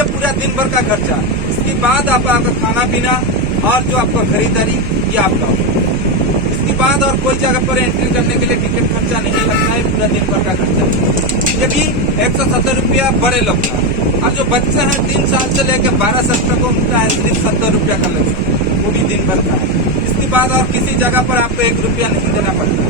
ये पूरा दिन भर का खर्चा। इसके बाद आपका खाना पीना और जो आपका खरीदारी ये आपका होगा। इसके बाद और कोई जगह पर एंट्री करने के लिए टिकट खर्चा नहीं लगता है, पूरा दिन भर का खर्चा। ये भी 170 रुपया बड़े लोग का, और जो बच्चे हैं 3 साल से लेकर 12 साल तक उनका है सिर्फ 70 रुपया का लगता है, वो भी दिन भर का है। इसके बाद और किसी जगह पर आपको 1 रुपया नहीं देना पड़ता।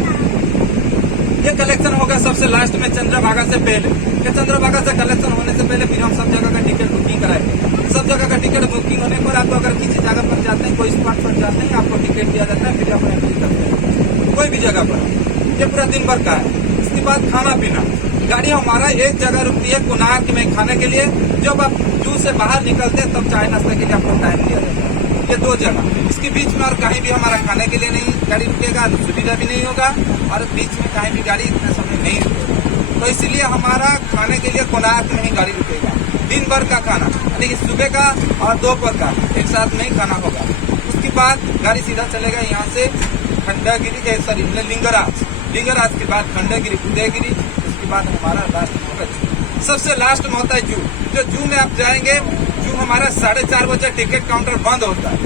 ये कलेक्शन होगा सबसे लास्ट में चंद्रभागा से पहले। चंद्रभागा से कलेक्शन होने से पहले फिर हम सब जगह का टिकट बुकिंग कराएंगे। सब जगह का टिकट बुकिंग होने पर आपको अगर किसी जगह पर जाते हैं, कोई स्पॉट पर जाते हैं, आपको टिकट दिया जाता है, फिर आप एंट्री करते हैं कोई भी जगह पर। ये पूरा दिन भर का है। इसके बाद खाना पीना, गाड़ी हमारा एक जगह रुकती है कोणार्क में खाने के लिए। जब आप जू से बाहर निकलते हैं तब चाय नाश्ते के लिए आपको टाइम दिया जाता है। ये 2 जगह, इसके बीच में और कहीं भी हमारा खाने के लिए नहीं गाड़ी रुकेगा, सुविधा भी नहीं होगा, और बीच में कहीं भी गाड़ी इतने समय नहीं रुकेगा। तो इसीलिए हमारा खाने के लिए कोणार्क में ही गाड़ी रुकेगा। दिन भर का खाना यानी कि सुबह का और दोपहर का एक साथ में ही खाना होगा। उसके बाद गाड़ी सीधा चलेगा यहाँ से खंडागिरी, सॉरी लिंगराज के बाद खंडागिरी, उदयगिरी, उसके बाद हमारा लास्ट में होगा जू। सबसे लास्ट में होता है जू। जो जू में आप जाएंगे, जू हमारा 4:30 बजे टिकट काउंटर बंद होता है।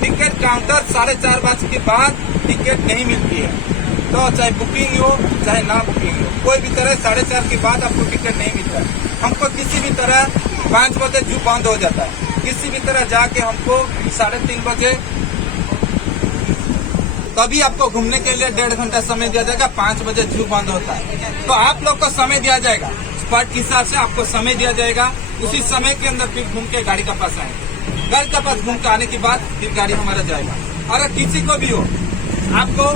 टिकट काउंटर 4:30 बजे के बाद टिकट नहीं मिलती है। तो चाहे बुकिंग हो चाहे ना बुकिंग हो, कोई भी तरह 4:30 के बाद आपको टिकट नहीं मिलता है। हमको किसी भी तरह 5 बजे जू बंद हो जाता है। किसी भी तरह जाके हमको 3:30 बजे, तभी आपको घूमने के लिए 1.5 घंटा समय दिया जाएगा। 5 बजे जू बंद होता है। तो आप लोग को समय दिया जाएगा, स्पॉट के हिसाब से आपको समय दिया जाएगा। उसी समय के अंदर फिर घूम के गाड़ी का पास आएंगे। गाड़ी का पास घूम के आने के बाद फिर गाड़ी हमारा जाएगा। अगर किसी को भी हो, आपको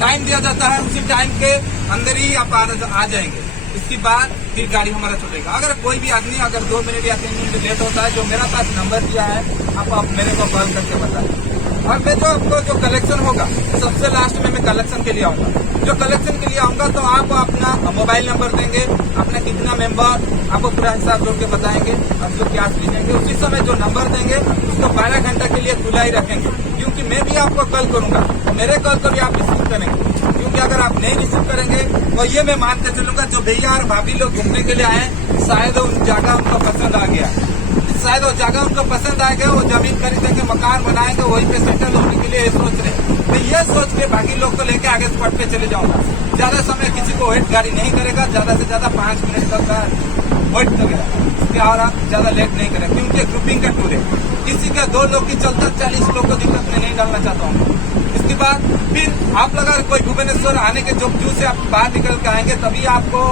टाइम दिया जाता है, उसी टाइम के अंदर ही आप आ जाएंगे। इसके बाद फिर गाड़ी हमारा छूटेगा। अगर कोई भी आदमी अगर 2 मिनट या 3 मिनट लेट होता है, जो मेरा पास नंबर दिया है, आप मेरे को कॉल करके बताएं। और मैं जो आपको जो कलेक्शन होगा सबसे लास्ट में मैं कलेक्शन के लिए आऊंगा। जो कलेक्शन के लिए आऊंगा तो आप अपना मोबाइल नंबर देंगे, अपना कितना मेंबर, आपको पूरा हिसाब जोड़ के बताएंगे। अब जो कैश लीजिएंगे उसी समय जो नंबर देंगे उसको 12 घंटा के लिए खुला ही रखेंगे, क्योंकि मैं भी आपको कॉल करूंगा तो मेरे कॉल को भी आप रिसीव करेंगे। क्योंकि अगर आप नहीं रिसीव करेंगे तो ये मैं मान के चलूंगा जो भैया और भाभी लोग घूमने के लिए आए, शायद उन जगह उनको पसंद आ गया, शायद वो जगह उनको पसंद आ गया, वो जमीन खरीदेंगे, मकान बनाएंगे, वहीं पे सेटल होने के लिए सोच रहे हैं। मैं ये सोच के बाकी लोग को लेके आगे स्पॉट पे चले जाऊंगा। ज्यादा समय किसी को वेट गाड़ी नहीं करेगा, ज्यादा से ज्यादा 5 मिनट तक का वेट करेगा, और आप ज्यादा लेट नहीं करें, क्योंकि ग्रुपिंग का टूर है। किसी का 2 लोग की चलता 40 लोग को दिक्कत में नहीं डालना चाहता हूँ। इसके बाद फिर आप लोग अगर कोई भुवनेश्वर आने के जो जू से आप बाहर निकल के आएंगे, तभी आपको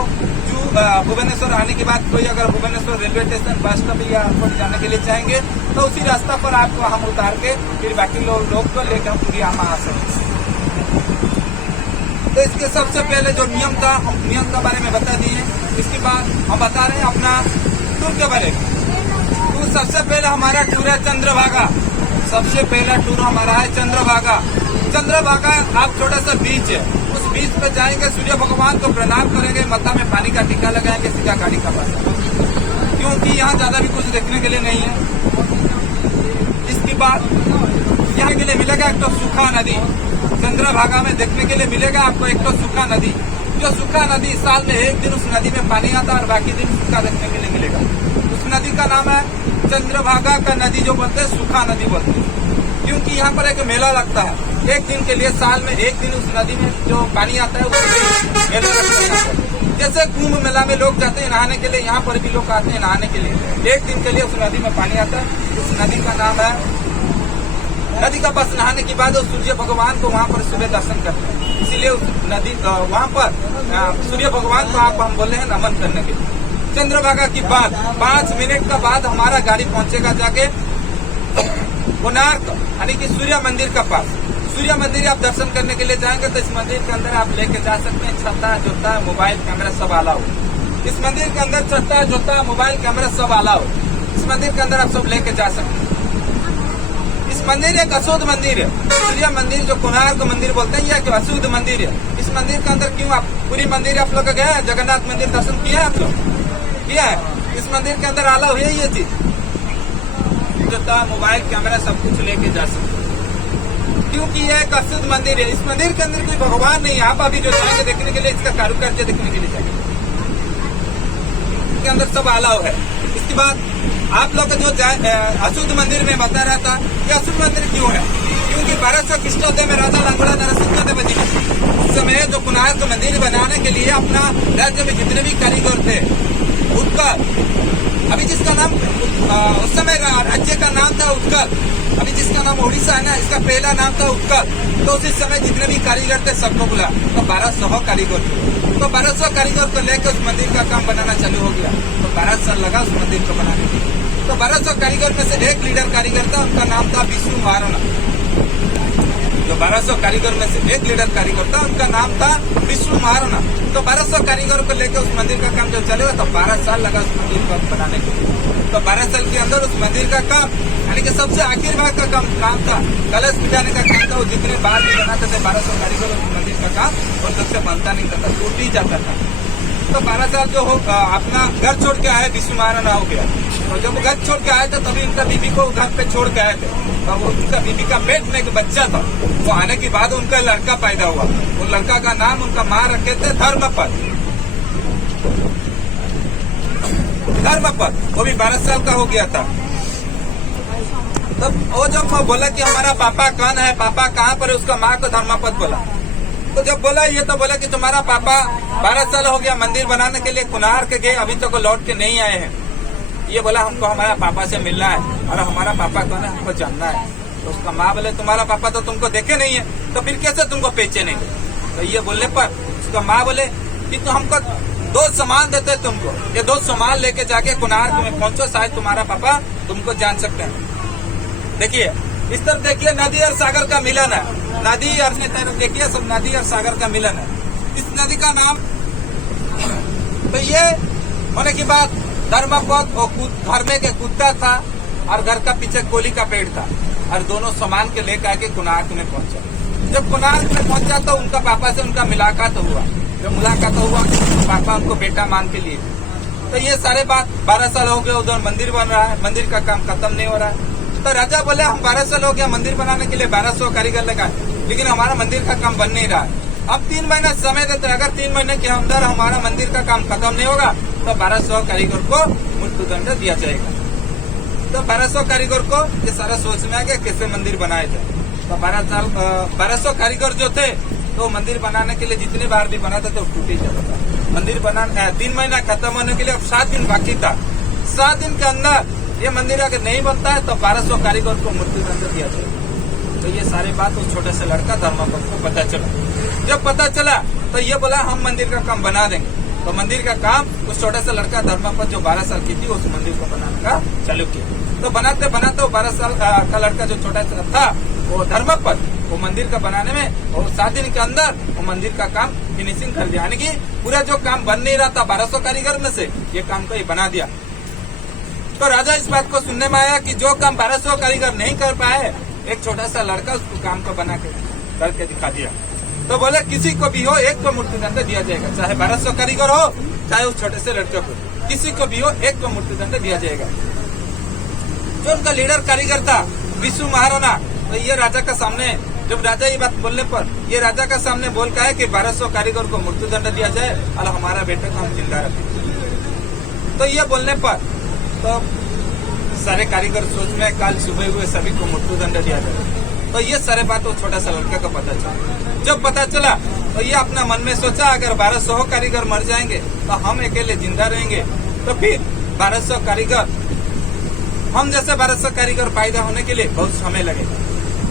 भुवनेश्वर आने के बाद कोई अगर Bhubaneswar railway station, bus stop या एयरपोर्ट जाने के लिए चाहेंगे तो उसी रास्ता पर आपको हम उतार के फिर बाकी लोग को लेकर हम पूरी हम आ सकते। तो इसके सबसे पहले जो नियम था, हम नियम के बारे में बता दिए। इसके बाद हम बता रहे हैं अपना टूर के बारे में। तो सबसे पहले हमारा टूर है चंद्रभागा। सबसे पहला टूर हमारा है चंद्रभागा। चंद्रभागा आप छोटा सा बीच है, उस बीच पे जाएंगे, सूर्य भगवान को प्रणाम करेंगे, माथा में पानी का टीका लगाएंगे, सीधा गाड़ी का पास, क्योंकि यहाँ ज्यादा भी कुछ देखने के लिए नहीं है। इसके बाद यहाँ के लिए मिलेगा एक तो सूखा नदी। चंद्रभागा में देखने के लिए मिलेगा आपको एक तो सूखा नदी। जो सूखा नदी साल में एक दिन उस नदी में पानी आता है और बाकी दिन सूखा देखने के लिए मिलेगा। उस नदी का नाम है चंद्रभागा का नदी, जो बोलते हैं सूखा नदी बोलते हैं, क्योंकि यहाँ पर एक मेला लगता है। एक दिन के लिए, साल में एक दिन उस नदी में जो पानी आता है उसमें मेला लगता है। जैसे कुंभ मेला में लोग जाते हैं नहाने के लिए, यहाँ पर भी लोग आते हैं नहाने के लिए। एक दिन के लिए उस नदी में पानी आता है। उस नदी का नाम है, नदी का बस नहाने के बाद सूर्य भगवान को वहाँ पर सुबह दर्शन करते हैं, इसीलिए उस नदी वहाँ पर सूर्य भगवान को आप हम बोले हैं नमन करने के लिए। चंद्रभागा की बाद 5 मिनट का बाद हमारा गाड़ी पहुंचेगा जाके कोणार्क यानी कि सूर्य मंदिर का पास। सूर्य मंदिर आप दर्शन करने के लिए जाएंगे तो इस मंदिर के अंदर आप लेके जा सकते हैं छत्ता, जोता, मोबाइल, कैमरा सब अलाउ। इस मंदिर के अंदर छत्ता, जोता, मोबाइल, कैमरा सब अलाउ। इस मंदिर के अंदर आप सब लेके जा सकते हैं। इस मंदिर एक अशुद्ध मंदिर है। सूर्य मंदिर जो कोणार्क मंदिर बोलते हैं, यह अशुद्ध मंदिर है। इस मंदिर के अंदर क्यों, आप पूरी मंदिर आप लोग गए, जगन्नाथ मंदिर दर्शन किया है आप लोग, किया है? इस मंदिर के अंदर अलाउ है ये चीज, जोता, मोबाइल, कैमरा सब कुछ लेके जा सकते हैं, क्योंकि यह एक अशुद्ध मंदिर है। इस मंदिर के अंदर कोई भगवान नहीं है। आप अभी जो जाएंगे देखने के लिए, इसका कारुकार्य देखने के लिए जाएंगे, इसके अंदर सब अलाउ है। इसके बाद आप लोग जो अशुद्ध मंदिर में बता रहा था, ये अशुद्ध मंदिर क्यों है? क्योंकि 1200 ख्रीष्टोदय में राजा लांगड़ा नरसिंहदेव जी उस समय जो कोणार्क मंदिर बनाने के लिए अपना राज्य में जितने भी कारीगर थे, उत्कल, अभी जिसका नाम उस समय राज्य का नाम था उत्कल, अभी जिसका नाम उड़ीसा है ना, इसका पहला नाम था उत्कल। तो उसी समय जितने भी कारीगर थे सबको बुला, तो 1200 कारीगर थे। तो 1200 कारीगर को लेकर उस मंदिर का काम बनाना चालू हो गया। तो 12 साल लगा उस मंदिर को बनाने के लिए। तो 1200 कारीगर में से एक लीडर कारीगर था, उनका नाम था विष्णु महाराणा। जो 1200 कारीगर में से एक लीडर कारीगर था, उनका नाम था विष्णु महाराणा। तो 1200 कारीगरों को लेकर उस मंदिर का काम जब चलेगा तो 12 साल लगा उस मंदिर को बनाने के लिए। तो 12 साल के अंदर उस मंदिर का काम, यानी कि सबसे आखिर भाग का काम था, कलश बिठाने का काम था। वो जितने बार भी बनाते थे 1200 कारीगर उस मंदिर का काम, और सबसे बनता नहीं था, टूट ही जाता था। तो 12 साल जो हो अपना घर छोड़ के आए, विष्णु महाराणा हो गया। और जब वो घर छोड़ के आए थे तभी उनका बीबी को घर पे छोड़ के आए थे, और वो उनका बीबी का पेट में एक बच्चा था। वो आने के बाद उनका लड़का पैदा हुआ। उन लड़का का नाम उनका माँ रखे थे धर्मपद। धर्मपद वो भी 12 साल का हो गया था। तब वो जब बोला कि हमारा पापा कौन है, पापा कहाँ पर है, उसका माँ को धर्मपद बोला। तो जब बोला ये तो बोला कि तुम्हारा पापा 12 साल हो गया मंदिर बनाने के लिए कोणार्क गए, अभी तक तो लौट के नहीं आए हैं। ये बोला हमको हमारा पापा से मिलना है, और हमारा पापा कौन है हमको जानना है। तो उसका माँ बोले तुम्हारा पापा तो तुमको देखे नहीं है, तो फिर कैसे तुमको पहचानेंगे? तो ये बोलने पर उसका माँ बोले कि तो हमको 2 सामान देते तुमको, ये 2 सामान लेके जाके कोणार्क में पहुंचो, शायद तुम्हारा पापा तुमको जान सकते हैं। देखिए इस तरफ देखिए नदी और सागर का मिलन है, नदी और देखिए सब नदी और सागर का मिलन है। इस नदी का नाम, तो ये होने के बाद धर्मपद घर में के कुत्ता था, और घर का पीछे कोली का पेड़ था, और दोनों सामान के लेकर आके कोणार्क में पहुंचा। जब कोणार्क में पहुंचा तो उनका पापा से उनका मुलाकात हुआ। जब मुलाकात हुआ तो पापा उनको बेटा मान के लिए। तो ये सारे बात 12 साल हो गए, उधर मंदिर बन रहा है, मंदिर का काम खत्म नहीं हो रहा है। तो राजा बोले हम 12 साल हो गया मंदिर बनाने के लिए 1200 कारीगर लगाए, लेकिन हमारा मंदिर का काम बन नहीं रहा है। अब 3 महीना समय देते, अगर 3 महीने के अंदर हमारा मंदिर का काम खत्म नहीं होगा तो 1200 कारीगर को मृत्युदंड दिया जाएगा। तो 1200 कारीगर को ये सारा सोच में आ गया कैसे मंदिर बनाए थे। तो 1200 कारीगर जो थे तो मंदिर बनाने के लिए जितनी बार भी बनाते थे वो टूट ही जाता था। मंदिर बनाने 3 महीना खत्म होने के लिए अब 7 दिन बाकी था। 7 दिन के अंदर ये मंदिर अगर नहीं बनता है तो 1200 कारीगर को मृत्युदंड दिया जाएगा। तो ये सारी बात उस छोटे से लड़का धर्मपद को पता चला। जब पता चला तो ये बोला हम मंदिर का काम बना देंगे। तो मंदिर का काम उस छोटे से लड़का धर्मपद जो 12 साल की थी उस मंदिर को बनाने का चालू किया। तो बनाते बनाते वो 12 साल का लड़का जो छोटा सा था वो धर्मपद, वो मंदिर का बनाने में और 7 दिन के अंदर वो मंदिर का काम फिनिशिंग कर दिया। यानी कि पूरा जो काम बन नहीं रहा था 1200 कारीगर में से ये काम को ही बना दिया। तो राजा इस बात को सुनने में आया कि जो काम 1200 कारीगर नहीं कर पाए, एक छोटा सा लड़का उसको काम को बना के करके दिखा दिया। तो बोले किसी को भी हो एक को मृत्युदंड दिया जाएगा, चाहे 1200 कारीगर हो चाहे उस छोटे से लड़के को, किसी को भी हो एक को मृत्युदंड दिया जाएगा। जो उनका लीडर कारीगर था विष्णु महाराणा, तो ये राजा का सामने जब राजा ये बात बोलने पर ये राजा का सामने बोल का है कि 1200 कारीगर को मृत्युदंड दिया जाए और हमारा बेटे को हम जिंदा रखें। तो ये बोलने पर तो सारे कारीगर सोच में कल सुबह हुए सभी को मृत्युदंड दिया जाए। तो ये सारे बात वो छोटा सा लड़का को पता चला। जब पता चला तो ये अपना मन में सोचा अगर 1200 कारीगर मर जाएंगे तो हम अकेले जिंदा रहेंगे, तो फिर 1200 कारीगर हम जैसे 1200 कारीगर पैदा होने के लिए बहुत समय लगेगा,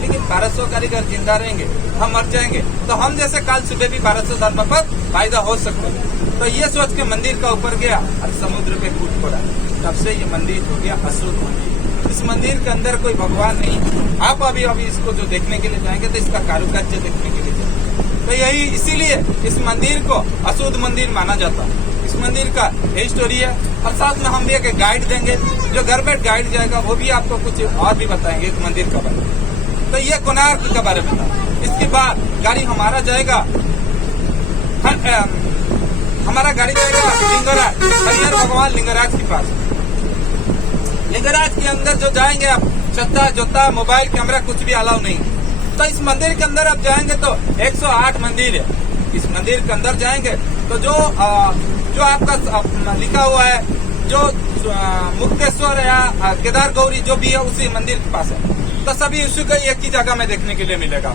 लेकिन 1200 कारीगर जिंदा रहेंगे, हम मर जाएंगे तो हम जैसे कल सुबह भी 1200 धर्मपद पैदा हो सकते हैं। तो ये सोच के मंदिर का ऊपर गया और समुद्र पे कूद पड़ा। तब से ये मंदिर हो गया अशुद्ध मंदिर। इस मंदिर के अंदर कोई भगवान नहीं। आप अभी इसको जो देखने के लिए जाएंगे तो इसका कारुकार्य देखने के लिए जाएंगे। तो यही इसीलिए इस मंदिर को अशुद्ध मंदिर माना जाता है। इस मंदिर का यही स्टोरी है। और साथ में हम भी एक गाइड देंगे, जो घर बैठ गाइड जाएगा वो भी आपको कुछ और भी बताएंगे इस मंदिर के बारे में। तो ये कोणार्क के बारे में था। इसके बाद गाड़ी हमारा जाएगा, हमारा गाड़ी जाएगा लिंगराज, हरिहर भगवान लिंगराज के पास। लिंगराज के अंदर जो जाएंगे आप, छत्ता जोता मोबाइल कैमरा कुछ भी अलाउ नहीं। तो इस मंदिर के अंदर आप जाएंगे तो 108 मंदिर है। इस मंदिर के अंदर जाएंगे तो जो आपका लिखा हुआ है, जो मुक्तेश्वर या केदार गौरी जो भी है उसी मंदिर के पास है, तो सभी उसी को एक ही जगह में देखने के लिए मिलेगा।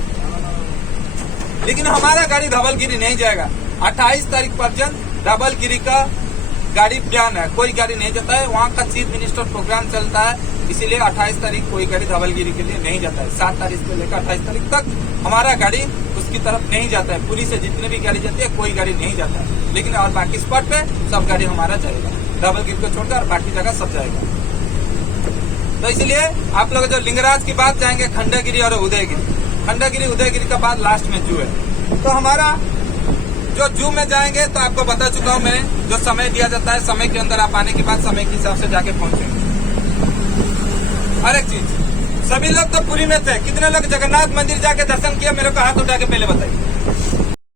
लेकिन हमारा गाड़ी धवलगिरी नहीं जाएगा। 28 तारीख पर्यंत धवलगिरी का गाड़ी बैन है, कोई गाड़ी नहीं जाता है। वहाँ का चीफ मिनिस्टर प्रोग्राम चलता है, इसीलिए 28 तारीख कोई गाड़ी धवलगिरी के लिए नहीं जाता है। 7 तारीख से लेकर 28 तारीख तक हमारा गाड़ी उसकी तरफ नहीं जाता है। पुलिस से जितने भी गाड़ी जाती है कोई गाड़ी नहीं जाता है, लेकिन और बाकी स्पॉट पे सब गाड़ी हमारा जाएगा। धवलगिरी को छोड़कर बाकी जगह सब जाएगा। तो इसलिए आप लोग जो लिंगराज की बात जाएंगे, खंडगिरी और उदयगिरी का बाद लास्ट में जू है। तो हमारा जो जू में जाएंगे तो आपको बता चुका हूँ मैं, जो समय दिया जाता है समय के अंदर आप आने के बाद समय के हिसाब से जाके पहुंचेंगे। हर एक चीज, सभी लोग तो पुरी में थे, कितने लोग जगन्नाथ मंदिर जाके दर्शन किया मेरे को हाथ उठा के पहले बताइए।